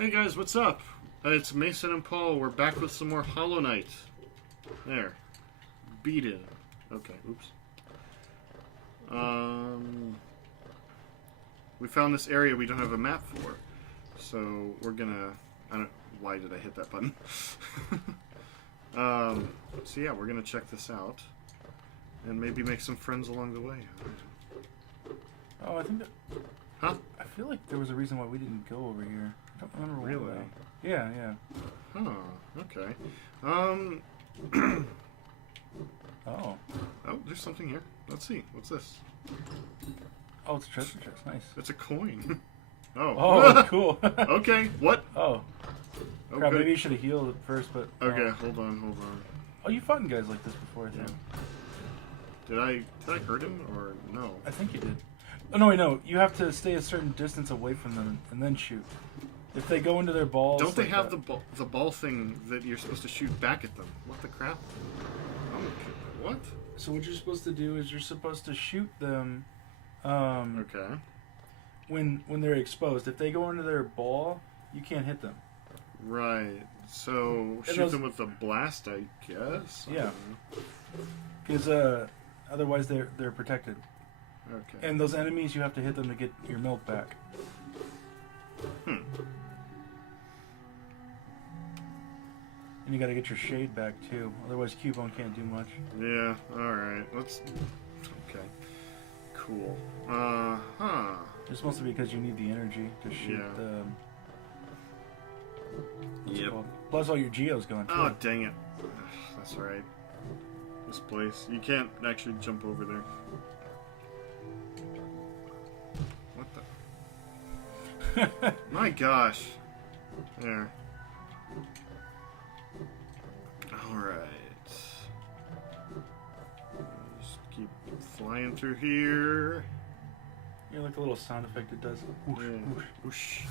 Hey guys, what's up? It's Mason and Paul. We're back with some more Hollow Knight. There. Beat it. Okay, oops. We found this area we don't have a map for. So we're gonna... Why did I hit that button? So yeah, we're gonna check this out. And maybe make some friends along the way. Oh, I think that... Huh? I feel like there was a reason why we didn't go over here. I don't remember Really? why. Yeah, yeah. Huh, okay. Oh. Oh, there's something here. Let's see. What's this? Oh, it's a treasure chest. Nice. It's a coin. Oh. Oh, cool. Okay, what? Oh. Oh, Crap, good. maybe you should have healed it first, but... Okay, hold on. Oh, you fought guys like this before, I think. Yeah. Did I hurt him, or no? I think you did. Oh, no, wait, no. You have to stay a certain distance away from them and then shoot. If they go into their balls... Don't they like have that, the ball thing that you're supposed to shoot back at them? What the crap? What? So what you're supposed to do is you're supposed to shoot them... Okay. When they're exposed. If they go into their ball, you can't hit them. Right. So shoot them with the blast, I guess. Yeah. Because otherwise they're protected. Okay. And those enemies, you have to hit them to get your milk back. Hmm. And you got to get your shade back too. Otherwise, Cubone can't do much. Yeah. All right. Let's. Okay. Cool. Huh. It's mostly because you need the energy to shoot the... Yep. Plus all your geo's going too. Oh, dang it. That's right. This place. You can't actually jump over there. What the? My gosh. There. Alright. Just keep flying through here. Yeah, like a little sound effect it does. Whoosh, whoosh. Whoosh.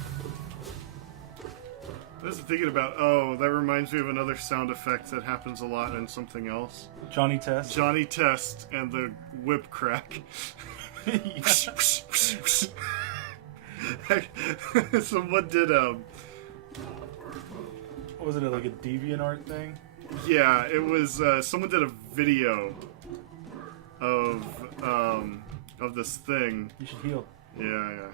I was thinking about, oh, that reminds me of another sound effect that happens a lot in something else. Johnny Test. Johnny Test and the whip crack. Someone did what was it, like a DeviantArt thing? Yeah, it was someone did a video of this thing. You should heal. Yeah.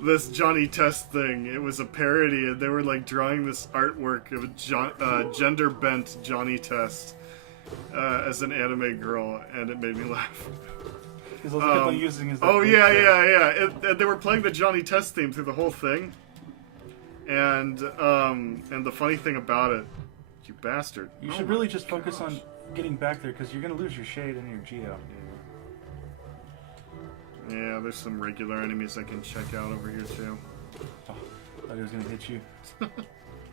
This Johnny Test thing. It was a parody, and they were like drawing this artwork of gender bent Johnny Test as an anime girl, and it made me laugh. Because kept on using his. Oh yeah. And they were playing the Johnny Test theme through the whole thing, and the funny thing about it, you bastard. You should really just focus on getting back there, because you're gonna lose your shade and your geo. Yeah, there's some regular enemies I can check out over here too. Oh, I thought he was gonna hit you.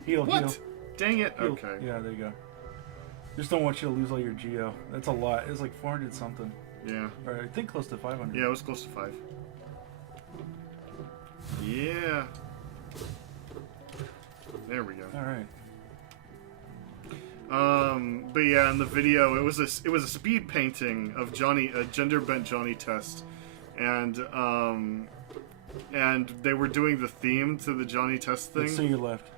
Heal. Dang it. Heal. Okay. Yeah, there you go. Just don't want you to lose all your geo. That's a lot. It's like 400 something. Yeah. Or I think close to 500. Yeah, it was close to 5. Yeah. There we go. All right. But yeah, in the video, it was a speed painting of a gender bent Johnny Test, and they were doing the theme to the Johnny Test thing. It's to your left.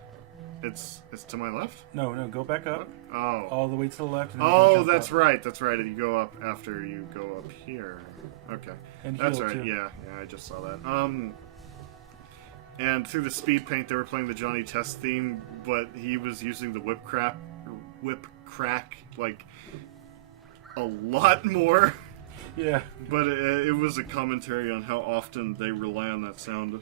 It's to my left. No, go back up. Oh. All the way to the left. And Oh, that's right. That's right. You go up after you go up here. Okay. And that's heal, right. too. Yeah, I just saw that. And through the speed paint, they were playing the Johnny Test theme, but he was using the whip crack like a lot more. Yeah. But it was a commentary on how often they rely on that sound.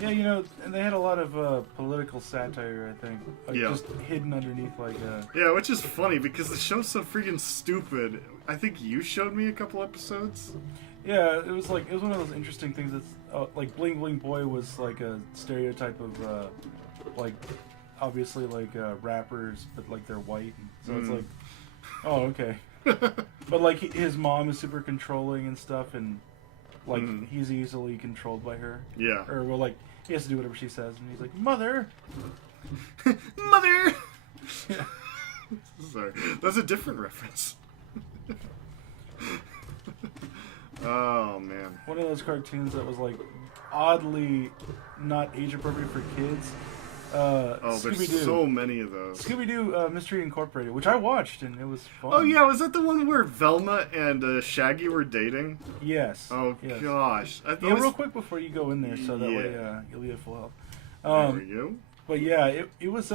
Yeah, and they had a lot of political satire, I think. Like, just hidden underneath, like... Yeah, which is funny, because the show's so freaking stupid. I think you showed me a couple episodes. Yeah, it was one of those interesting things that's... like, Bling Bling Boy was, like, a stereotype of, like, obviously, like, rappers, but, like, they're white. So it's like, oh, okay. But, like, his mom is super controlling and stuff, and... Like, he's easily controlled by her. Yeah. Or, well, like, he has to do whatever she says, and he's like, Mother! Mother! Yeah. Sorry. That's a different reference. Oh, man. One of those cartoons that was, like, oddly not age appropriate for kids. There's so many of those. Scooby-Doo Mystery Incorporated, which I watched, and it was fun. Oh, yeah, was that the one where Velma and Shaggy were dating? Yes. Oh, yes. Gosh. Real quick before you go in there, so that way you'll be at full health. There we go. But yeah, it was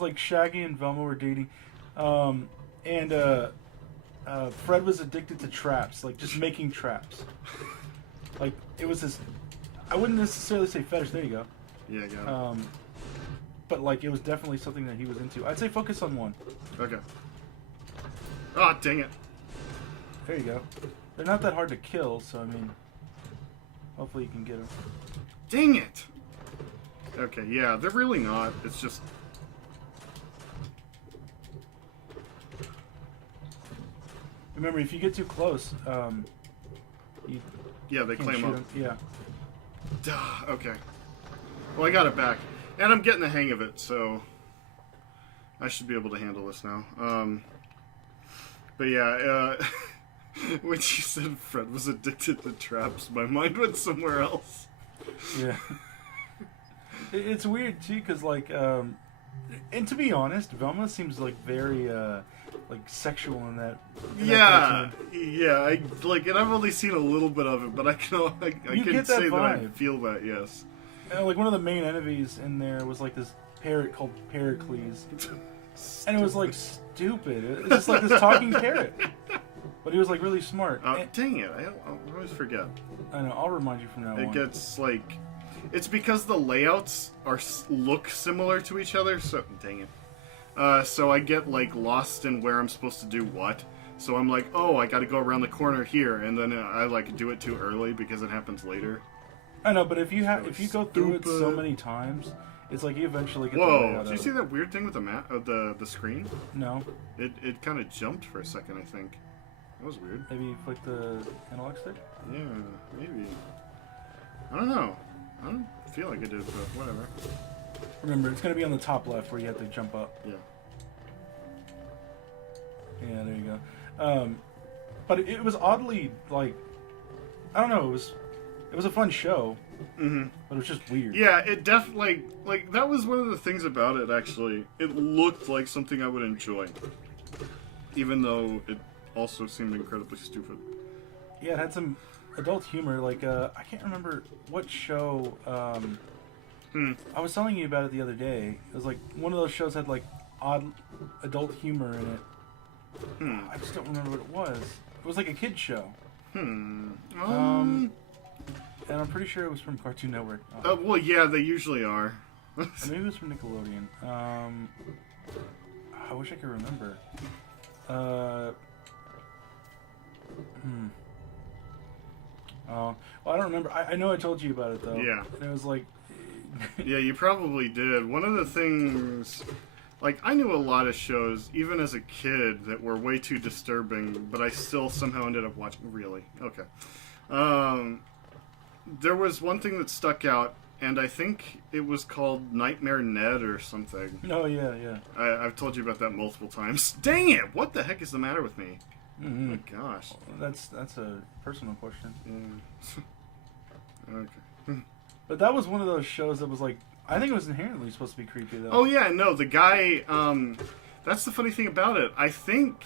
like Shaggy and Velma were dating, and Fred was addicted to traps, like just making traps. Like it was his, I wouldn't necessarily say fetish. There you go. Yeah, I got it. But like it was definitely something that he was into. I'd say focus on one. Okay. Ah, dang it. There you go. They're not that hard to kill, so I mean, hopefully you can get them. Dang it. Okay, yeah, they're really not. It's just... Remember, if you get too close, yeah, they claim up. Yeah. Duh, okay. Well, I got it back. And I'm getting the hang of it, so... I should be able to handle this now. But yeah, when you said Fred was addicted to traps, my mind went somewhere else. Yeah. It's weird too, cause like, and to be honest, Velma seems like very like sexual in that. Yeah, and I've only seen a little bit of it, but I can say that I feel that. Yes. And like one of the main enemies in there was like this parrot called Pericles, and it was like stupid. It's just like this talking parrot, but he was like really smart. Dang it! I always forget. I know. I'll remind you from now on. It gets like. It's because the layouts look similar to each other, so... Dang it. So I get, like, lost in where I'm supposed to do what. So I'm like, oh, I gotta go around the corner here, and then I, like, do it too early because it happens later. I know, but if you go through it so many times, it's like you eventually get the layout. Whoa, did you see that weird thing with the screen? No. It kind of jumped for a second, I think. That was weird. Maybe you flick the analog stick? Yeah, maybe. I don't know. I don't feel like it did, but whatever. Remember, it's going to be on the top left where you have to jump up. Yeah. Yeah, there you go. But it was oddly, like, I don't know, it was a fun show, but it was just weird. Yeah, it definitely, like, that was one of the things about it, actually. It looked like something I would enjoy. Even though it also seemed incredibly stupid. Yeah, it had some adult humor, like, I can't remember what show, I was telling you about it the other day. It was like, one of those shows had, like, odd adult humor in it. I just don't remember what it was. It was like a kid's show. And I'm pretty sure it was from Cartoon Network. Well, yeah, they usually are. Maybe it was from Nickelodeon. I wish I could remember. Well, I don't remember. I know I told you about it, though. Yeah. And it was like... Yeah, you probably did. One of the things... Like, I knew a lot of shows, even as a kid, that were way too disturbing, but I still somehow ended up watching... Really? Okay. There was one thing that stuck out, and I think it was called Nightmare Ned or something. Oh, yeah, yeah. I've told you about that multiple times. Dang it! What the heck is the matter with me? Mm-hmm. Oh my gosh. That's a personal question. Yeah. Okay. But that was one of those shows that was like... I think it was inherently supposed to be creepy, though. Oh, yeah, no, the guy... that's the funny thing about it. I think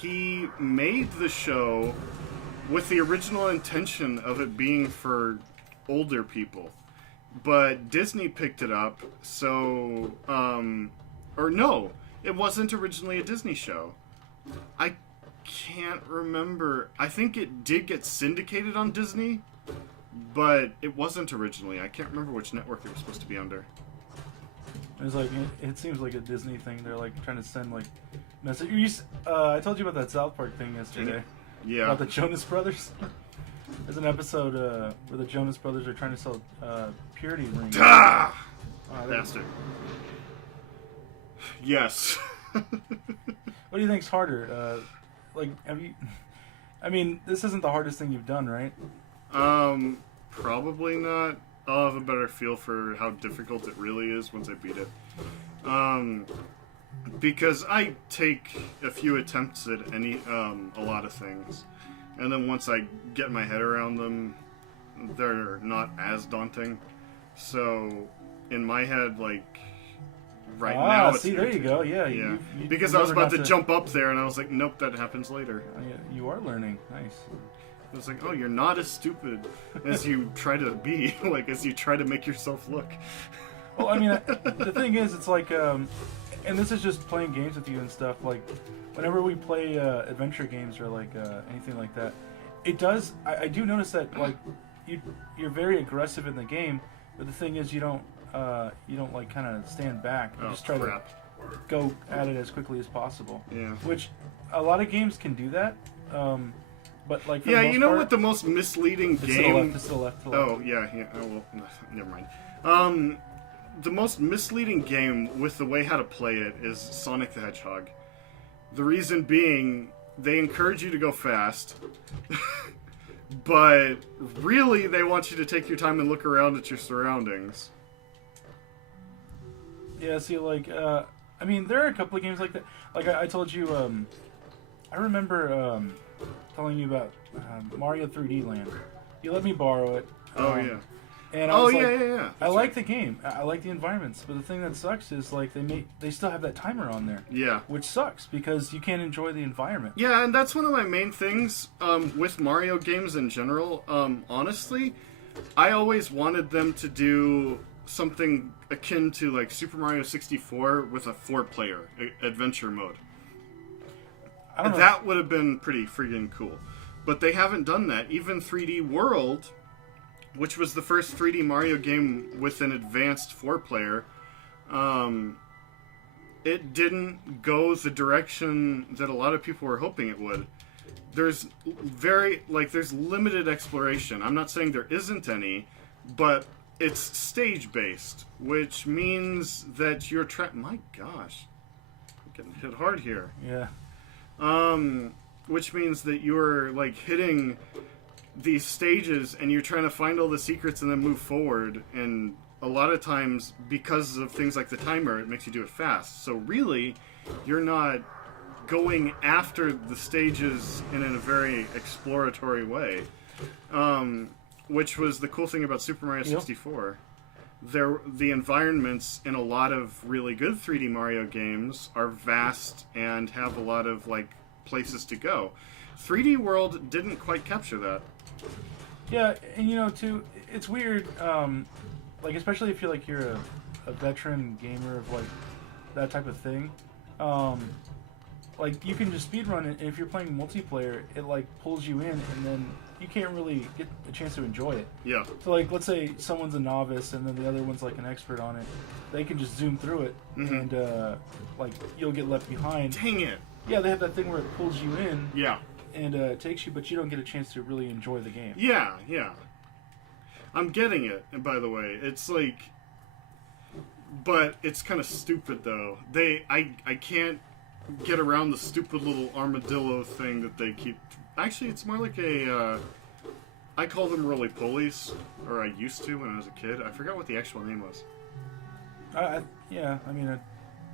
he made the show with the original intention of it being for older people. But Disney picked it up, so... or no, it wasn't originally a Disney show. I can't remember. I think it did get syndicated on Disney, but it wasn't originally. I can't remember which network it was supposed to be under. It's like, it seems like a Disney thing. They're like trying to send like message. I told you about that South Park thing yesterday. Yeah. About the Jonas Brothers. There's an episode where the Jonas Brothers are trying to sell purity rings. Ah! Bastard. Yes. What do you think's harder? Like, have you... I mean, this isn't the hardest thing you've done, right? Probably not. I'll have a better feel for how difficult it really is once I beat it. Because I take a few attempts at a lot of things, and then once I get my head around them, they're not as daunting. So, in my head, like, right now... see, there you go, yeah. Yeah, You because I was about remember to jump up there, and I was like, nope, that happens later. Yeah, you are learning. Nice. I was like, oh, you're not as stupid as you try to be, like, as you try to make yourself look. Well, I mean, the thing is, it's like, and this is just playing games with you and stuff, like, whenever we play adventure games or, like, anything like that, it does, I do notice that, like, you're very aggressive in the game, but the thing is, you don't like, kind of stand back. You just try to go at it as quickly as possible. Yeah. Which, a lot of games can do that, but, like, for yeah, the most you know part, what the most misleading it's game... to the left, to the left. Oh, yeah. Oh, well, never mind. The most misleading game with the way how to play it is Sonic the Hedgehog. The reason being, they encourage you to go fast, but really they want you to take your time and look around at your surroundings. Yeah, see, like, I mean, there are a couple of games like that. Like, I told you, I remember telling you about Mario 3D Land. You let me borrow it. Oh, yeah. And I was like, yeah. I like the game. I like the environments. But the thing that sucks is, like, they still have that timer on there. Yeah. Which sucks, because you can't enjoy the environment. Yeah, and that's one of my main things with Mario games in general. Honestly, I always wanted them to do something akin to, like, Super Mario 64 with a 4-player adventure mode. I don't know. That would have been pretty friggin' cool. But they haven't done that. Even 3D World, which was the first 3D Mario game with an advanced 4-player, it didn't go the direction that a lot of people were hoping it would. There's there's limited exploration. I'm not saying there isn't any, but it's stage-based, which means that you're my gosh. I'm getting hit hard here. Yeah. Which means that you're, like, hitting these stages and you're trying to find all the secrets and then move forward, and a lot of times, because of things like the timer, it makes you do it fast. So really, you're not going after the stages in a very exploratory way. Which was the cool thing about Super Mario 64. The environments in a lot of really good 3D Mario games are vast and have a lot of, like, places to go. 3D World didn't quite capture that. Yeah, and, you know, too, it's weird, like, especially if you're a veteran gamer of, like, that type of thing. Like, you can just speedrun it, and if you're playing multiplayer, it, like, pulls you in, and then you can't really get a chance to enjoy it. Yeah. So, like, let's say someone's a novice, and then the other one's, like, an expert on it. They can just zoom through it, and, like, you'll get left behind. Dang it. Yeah, they have that thing where it pulls you in. Yeah. And takes you, but you don't get a chance to really enjoy the game. Yeah. I'm getting it, by the way. It's like... But it's kind of stupid, though. I can't get around the stupid little armadillo thing that they keep... Actually, it's more like a... I call them roly-polies, or I used to when I was a kid. I forgot what the actual name was. Yeah, I mean, I'm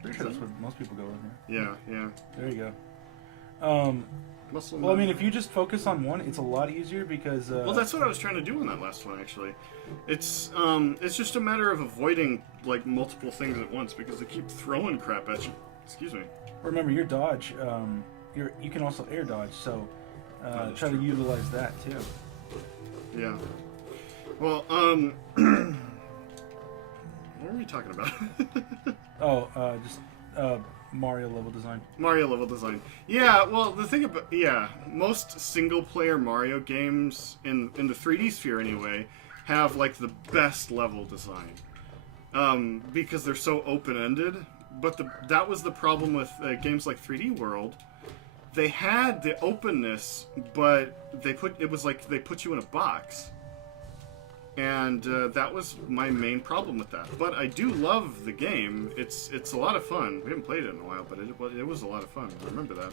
pretty sure that's what most people go with here. Yeah. There you go. Well, I mean, if you just focus on one, it's a lot easier because... well, that's what I was trying to do in that last one, actually. It's just a matter of avoiding, like, multiple things at once because they keep throwing crap at you. Excuse me. Remember, your dodge, you can also air dodge, so try to utilize that, too. Yeah. Well, what were we talking about? Just Mario level design. Mario level design. Yeah, well, the thing about... Yeah, most single-player Mario games, in the 3D sphere anyway, have, like, the best level design. Because they're so open-ended. But that was the problem with games like 3D World. They had the openness, but it was like they put you in a box. And that was my main problem with that. But I do love the game. It's a lot of fun. We haven't played it in a while, but it was a lot of fun. I remember that.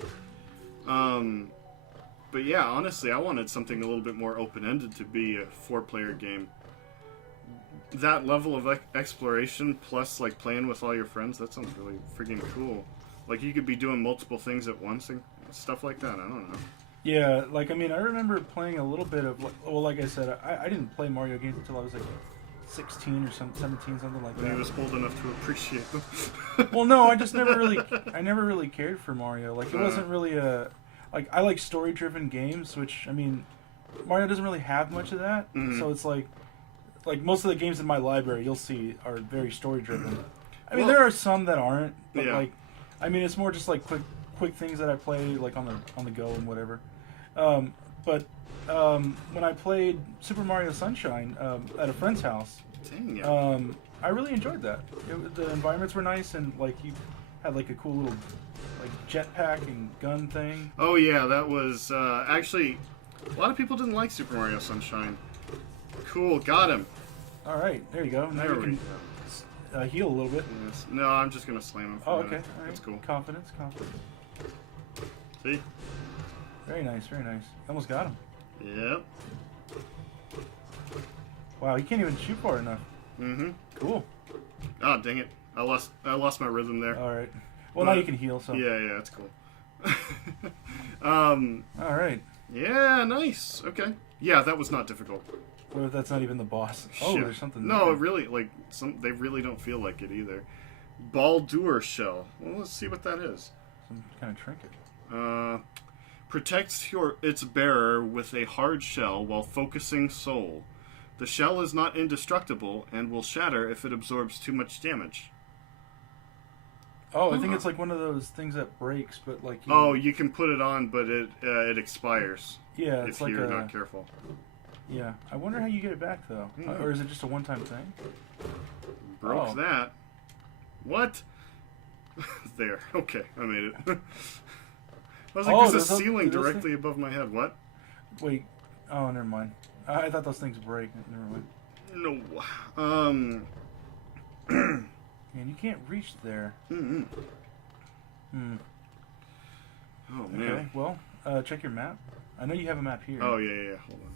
But yeah, honestly, I wanted something a little bit more open-ended to be a 4-player game. That level of exploration plus, like, playing with all your friends, that sounds really freaking cool. Like, you could be doing multiple things at once and stuff like that. I don't know. Yeah, like I mean, I remember playing a little bit of well, like I said, I didn't play Mario games until I was like 16 or 17, something like When that. he was old enough to appreciate them. Well, no, I never really cared for Mario. Like it wasn't really a like I like story-driven games, which I mean, Mario doesn't really have much of that. So it's like most of the games in my library you'll see are very story-driven. I mean, Well, there are some that aren't, but yeah. like, I mean, it's more just like quick things that I play like on the go and whatever. But when I played Super Mario Sunshine at a friend's house, Dang it. I really enjoyed that. The environments were nice, and like you had like a cool little like jetpack and gun thing. Oh yeah, that was actually a lot of people didn't like Super Mario Sunshine. Cool, got him. All right, there you go. Now There you we can go. heal a little bit. Yes. No, I'm just gonna slam him. For Oh, a okay. minute. All right. That's cool. Confidence. See? Very nice. Very nice. Almost got him. Yep. Wow, he can't even shoot far enough. Mm-hmm. Cool. Oh, dang it. I lost my rhythm there. All right. Well, now you can heal. So. Yeah, that's cool. All right. Yeah, nice. Okay. Yeah, that was not difficult. What if that's not even the boss? Oh, Shit. there's something. No, there. really, like they really don't feel like it either. Baldur shell. Well, let's see what that is. Some kind of trinket. Protects its bearer with a hard shell while focusing soul. The shell is not indestructible and will shatter if it absorbs too much damage. Oh, I think it's like one of those things that breaks, but like. You can put it on, but it expires. Yeah, if it's like you're not careful. Yeah, I wonder how you get it back though, or is it just a one-time thing? Broke that. What? There. Okay, I made it. I was like, there's a ceiling directly above my head. What? Wait. Oh, never mind. I thought those things break. Never mind. No. Man, you can't reach there. Oh man. Okay. Well, check your map. I know you have a map here. Oh yeah. Hold on.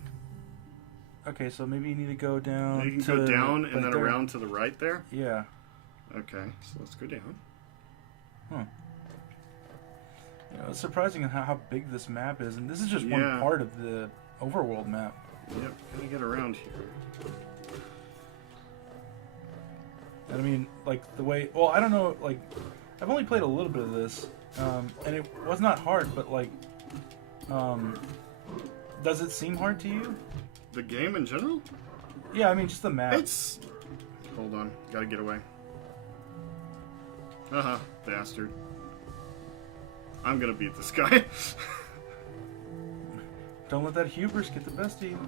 Okay, so maybe you need to go down. You can go down and then around to the right there. Yeah. Okay, so let's go down. Huh. You know, it's surprising how big this map is, and this is just one part of the overworld map. Yep, gotta get around here. And I mean, like the way. Well, I don't know. Like, I've only played a little bit of this, and it was not hard. But like, does it seem hard to you? The game in general? Yeah, I mean just the map. It's. Hold on, gotta get away. Bastard. I'm gonna beat this guy. Don't let that hubris get the best of you.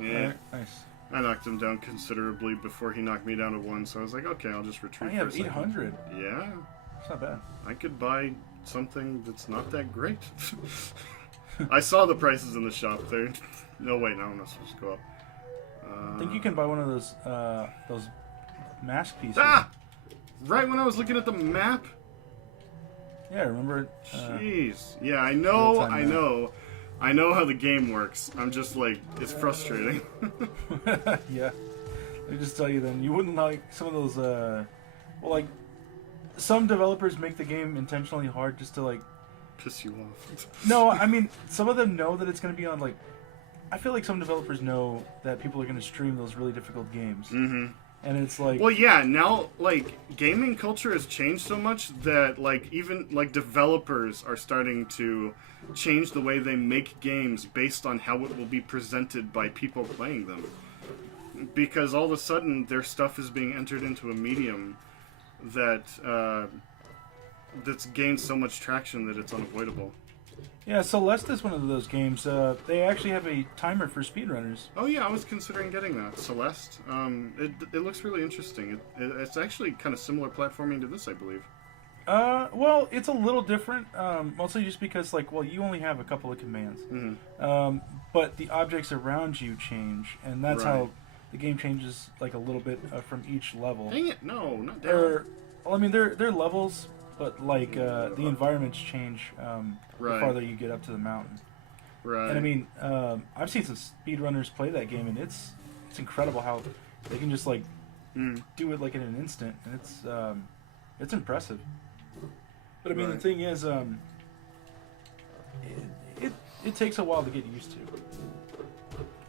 Yeah. Right, nice. I knocked him down considerably before he knocked me down to 1, so I was like, okay, I'll just retreat. I have 800. Yeah. That's not bad. I could buy something that's not that great. I saw the prices in the shop there. No, wait, no, I'm not supposed to go up. I think you can buy one of those mask pieces. Ah! Right when I was looking at the map? Yeah, remember? Jeez. Yeah, I know how the game works. I'm just like, it's frustrating. Yeah. Let me just tell you then, you wouldn't like some of those, well, like, some developers make the game intentionally hard just to, like... Piss you off. No, I mean, some of them know that it's going to be on, like... I feel like some developers know that people are going to stream those really difficult games. Mm-hmm. And it's like... Well, yeah, now, like, gaming culture has changed so much that, like, even, like, developers are starting to change the way they make games based on how it will be presented by people playing them. Because all of a sudden, their stuff is being entered into a medium that, that's gained so much traction that it's unavoidable. Yeah, Celeste is one of those games. They actually have a timer for speedrunners. Oh yeah, I was considering getting that. Celeste. It looks really interesting. It's actually kind of similar platforming to this, I believe. Well, it's a little different, mostly just because, like, well, you only have a couple of commands. Mm-hmm. But the objects around you change, and that's how the game changes, like, a little bit from each level. Dang it, no, not down. Well, I mean, they're levels, but, like, the environments change the farther you get up to the mountain. Right. And, I mean, I've seen some speedrunners play that game, and it's incredible how they can just, like, do it, like, in an instant, and it's impressive. But I mean, the thing is, it takes a while to get used to.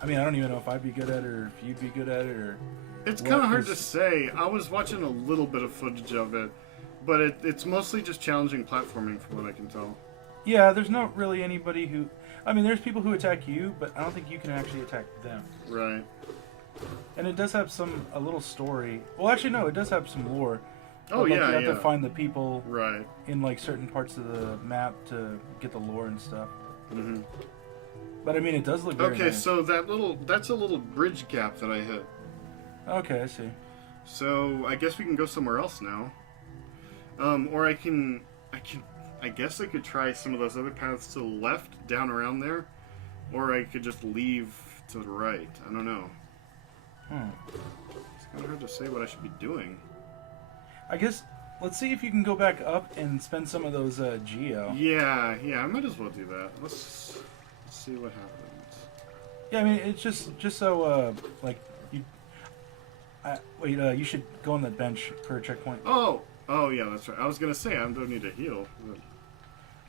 I mean, I don't even know if I'd be good at it or if you'd be good at it or. It's kind of hard to say. I was watching a little bit of footage of it, but it's mostly just challenging platforming from what I can tell. Yeah, there's not really anybody who. I mean, there's people who attack you, but I don't think you can actually attack them. Right. And it does have a little story. Well, actually, no, it does have some lore. Oh, but, like, yeah, you have to find the people right in like certain parts of the map to get the lore and stuff. Mm-hmm. But I mean, it does look very okay. nice. So that's a little bridge gap that I hit. Okay, I see. So I guess we can go somewhere else now. Or I guess I could try some of those other paths to the left, down around there, or I could just leave to the right. I don't know. It's kind of hard to say what I should be doing. I guess let's see if you can go back up and spend some of those geo. Yeah, I might as well do that. Let's see what happens. Yeah, I mean, it's just so like you. You should go on that bench for a checkpoint. Oh yeah, that's right. I was gonna say I don't need to heal. But...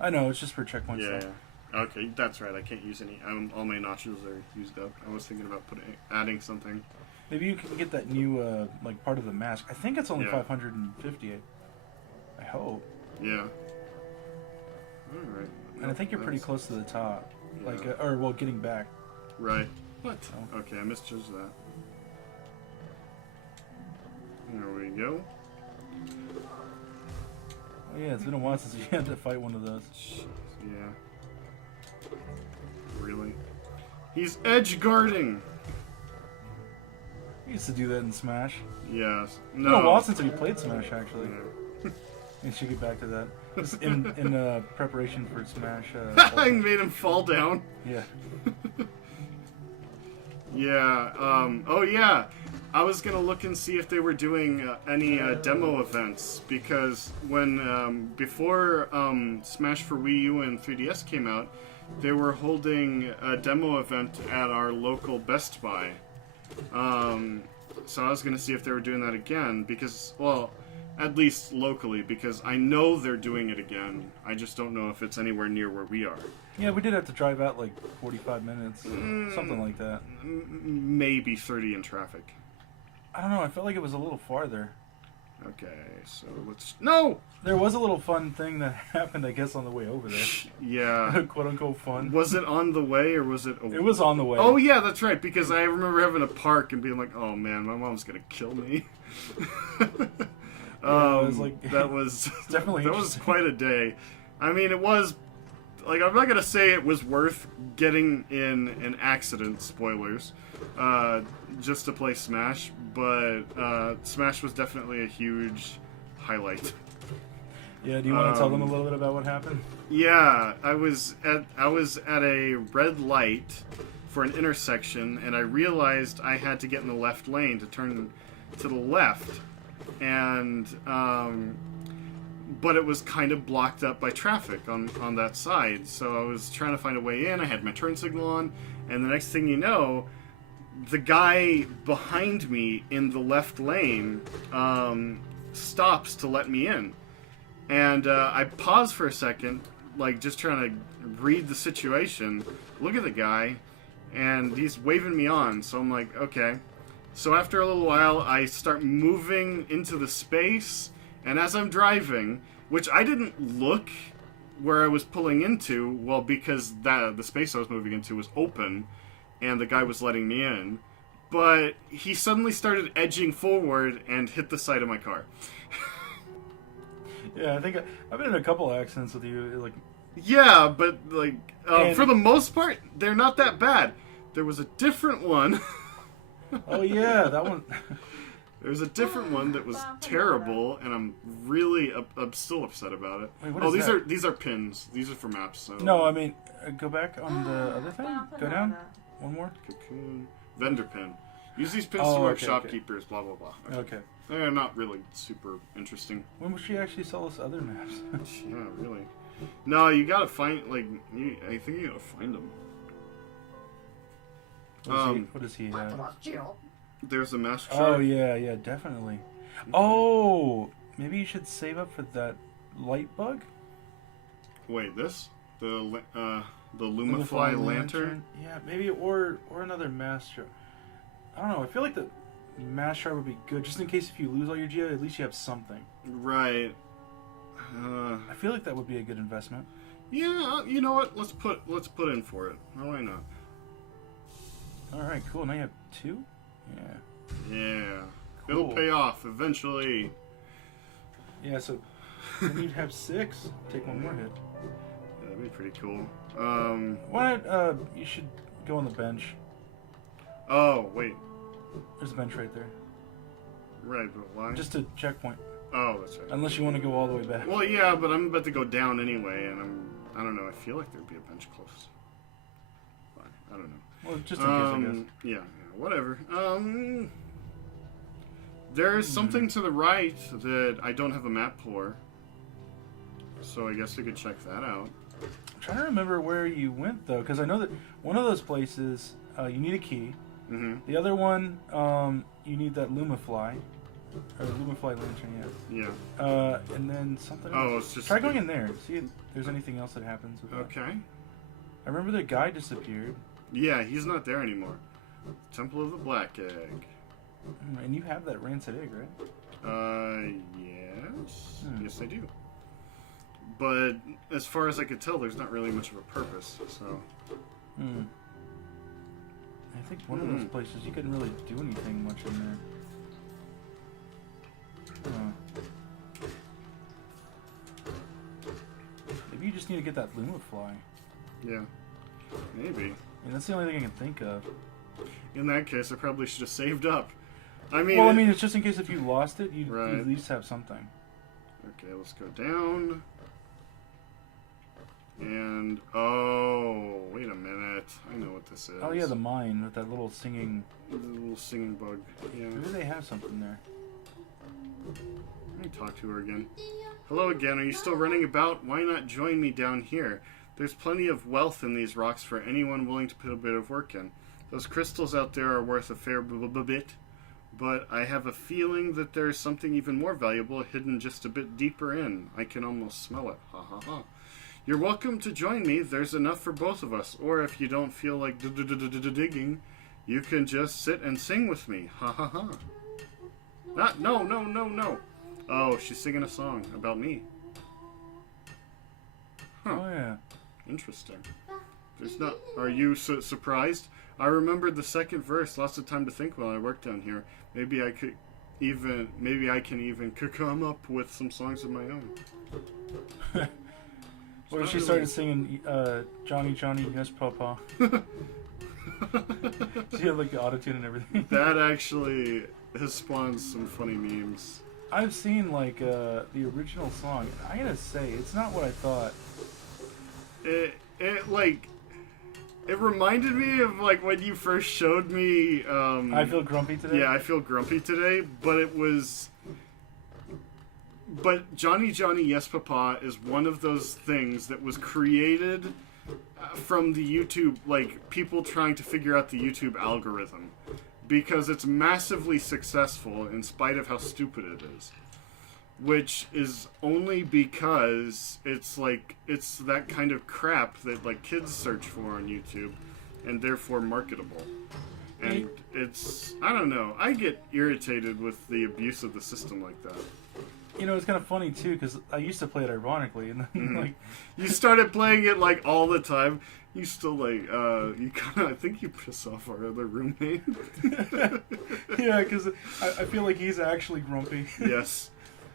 I know, it's just for checkpoint Yeah. stuff. Okay, that's right. I can't use any. All my notches are used up. I was thinking about adding something. Maybe you can get that new like part of the mask. I think it's only Yeah. 550. I hope. Yeah. All right. And I think you're pretty close to the top. Yeah. Like, getting back. Right. What? Oh. Okay, I misjudged that. There we go. Oh yeah, it's been a while since you had to fight one of those. Yeah. Really? He's edge guarding. You used to do that in Smash. Yes. It's been a while since we played Smash, actually. Yeah. We should get back to that. Just in preparation for Smash. I made him fall down. Yeah. Yeah. Oh yeah. I was gonna look and see if they were doing any demo events because when before Smash for Wii U and 3DS came out, they were holding a demo event at our local Best Buy. So I was gonna see if they were doing that again because, well, at least locally, because I know they're doing it again. I just don't know if it's anywhere near where we are. Yeah, we did have to drive out like 45 minutes, something like that. Maybe 30 in traffic. I don't know. I felt like it was a little farther. Okay, so let's... No! There was a little fun thing that happened, I guess, on the way over there. Yeah. Quote unquote fun. Was it on the way or was it... It was on the way. Oh, yeah, that's right, because I remember having a park and being like, oh man, my mom's gonna kill me. Yeah, it was like, that was... definitely that was quite a day. I mean, it was... Like, I'm not gonna say it was worth getting in an accident, spoilers, just to play Smash, but Smash was definitely a huge highlight. Yeah, do you want to tell them a little bit about what happened? Yeah, I was at a red light for an intersection, and I realized I had to get in the left lane to turn to the left, and but it was kind of blocked up by traffic on that side. So I was trying to find a way in. I had my turn signal on, and the next thing you know, the guy behind me in the left lane stops to let me in. And I paused for a second, like just trying to read the situation, look at the guy, and he's waving me on. So I'm like, okay. So after a little while, I start moving into the space, and as I'm driving, which I didn't look where I was pulling into, well, because the space I was moving into was open, and the guy was letting me in, but he suddenly started edging forward and hit the side of my car. Yeah, I think I've been in a couple accidents with you. Like, yeah, but like for the most part, they're not that bad. There was a different one. Oh yeah, that one. There was a different one that was terrible, and I'm really I'm still upset about it. Wait, what oh, is that? these are pins. These are for maps. So. No, I mean, go back on the other thing. Go down. One more. Cocoon vendor pin. Use these pins Oh, to work okay, shopkeepers. Blah blah blah. Okay. They're not really super interesting. When will she actually sell us other maps? Yeah, really. No, you gotta find I think you gotta find them. What does he have? There's a mask Oh shark. yeah, definitely. Oh, maybe you should save up for that light bug. Wait, this The Lumify lantern. Yeah, maybe or another mass jar. I don't know. I feel like the mass jar would be good, just in case if you lose all your geo, at least you have something. Right. I feel like that would be a good investment. Yeah, you know what? Let's put in for it. Oh, why not? All right, cool. Now you have 2. Yeah. Yeah. Cool. It'll pay off eventually. Yeah. So then you'd have 6. Take one more hit. Yeah, that'd be pretty cool. Why not? You should go on the bench. Oh wait. There's a bench right there. Right, but why? Just a checkpoint. Oh, that's right. Unless you want to go all the way back. Well, yeah, but I'm about to go down anyway, and I don't know. I feel like there'd be a bench close. Fine. I don't know. Well, just in case, I guess. Yeah, whatever. There's something to the right that I don't have a map for, so I guess we could check that out. I'm trying to remember where you went though, because I know that one of those places you need a key. Mm-hmm. The other one you need that Lumify. Or Lumify lantern, Yeah. and then something else. Oh, it's just... Try going in there. See if there's anything else that happens with that. Okay. I remember the guy disappeared. Yeah, he's not there anymore. Temple of the Black Egg. And you have that rancid egg, right? Yes. Yes, I do. But as far as I could tell, there's not really much of a purpose, so... I think one of those places, you couldn't really do anything much in there. Maybe you just need to get that Lumify. Yeah. Maybe. And that's the only thing I can think of. In that case, I probably should have saved up. I mean... Well, I mean, it's just in case if you lost it, you'd Right. at least have something. Okay, let's go down. And... Oh, wait a minute. I know what this is. Oh, yeah, the mine with that little singing... The little singing bug. Yeah. Maybe they have something there. Let me talk to her again. Hello again. Are you still running about? Why not join me down here? There's plenty of wealth in these rocks for anyone willing to put a bit of work in. Those crystals out there are worth a fair bit, but I have a feeling that there's something even more valuable hidden just a bit deeper in. I can almost smell it. Ha ha ha. You're welcome to join me. There's enough for both of us. Or if you don't feel like digging, you can just sit and sing with me. Ha ha ha. No. Oh, she's singing a song about me. Huh. Oh, yeah. Interesting. There's not... Are you surprised? I remembered the second verse. Lots of time to think while I work down here. Maybe I can even come up with some songs of my own. What if she started singing Johnny, yes, Papa? She had like the autotune and everything. That actually has spawned some funny memes. I've seen like the original song. I gotta say, it's not what I thought. It reminded me of like when you first showed me. I Feel Grumpy Today. Yeah, I Feel Grumpy Today, but it was. But Johnny, yes, Papa is one of those things that was created from the YouTube, like people trying to figure out the YouTube algorithm, because it's massively successful in spite of how stupid it is. Which is only because it's that kind of crap that like kids search for on YouTube, and therefore marketable. And it's, I don't know, I get irritated with the abuse of the system like that. You know, it's kind of funny too, because I used to play it ironically, and then like you started playing it like all the time. You still like you kind of, I think you piss off our other roommate. Yeah, because I feel like he's actually grumpy. Yes.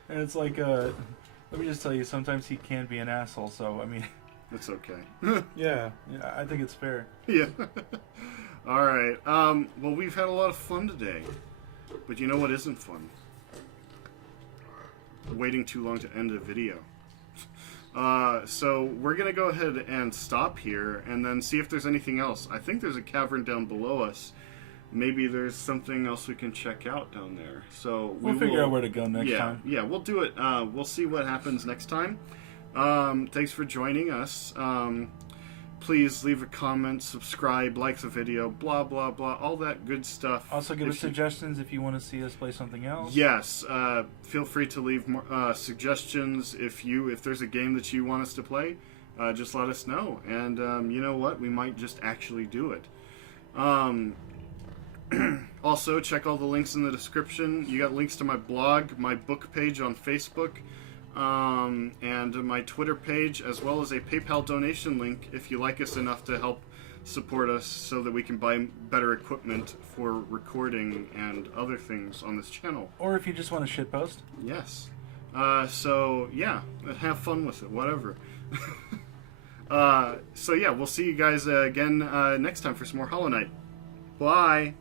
And it's like, let me just tell you, sometimes he can be an asshole, so, I mean... It's okay. Yeah, I think it's fair. Yeah. Alright, well, we've had a lot of fun today. But you know what isn't fun? Waiting too long to end a video. So we're going to go ahead and stop here, and then see if there's anything else. I think there's a cavern down below us. Maybe there's something else we can check out down there. So we'll figure out where to go next time. Yeah, we'll do it. We'll see what happens next time. Thanks for joining us. Please leave a comment, subscribe, like the video, blah, blah, blah, all that good stuff. Also give us suggestions if you want to see us play something else. Yes, feel free to leave more, suggestions if there's a game that you want us to play. just let us know. And you know what? We might just actually do it. Also, check all the links in the description. You got links to my blog, my book page on Facebook, and my Twitter page, as well as a PayPal donation link if you like us enough to help support us so that we can buy better equipment for recording and other things on this channel. Or if you just want to shitpost. Yes. So, yeah, have fun with it, whatever. So, yeah, we'll see you guys again next time for some more Hollow Knight. Bye!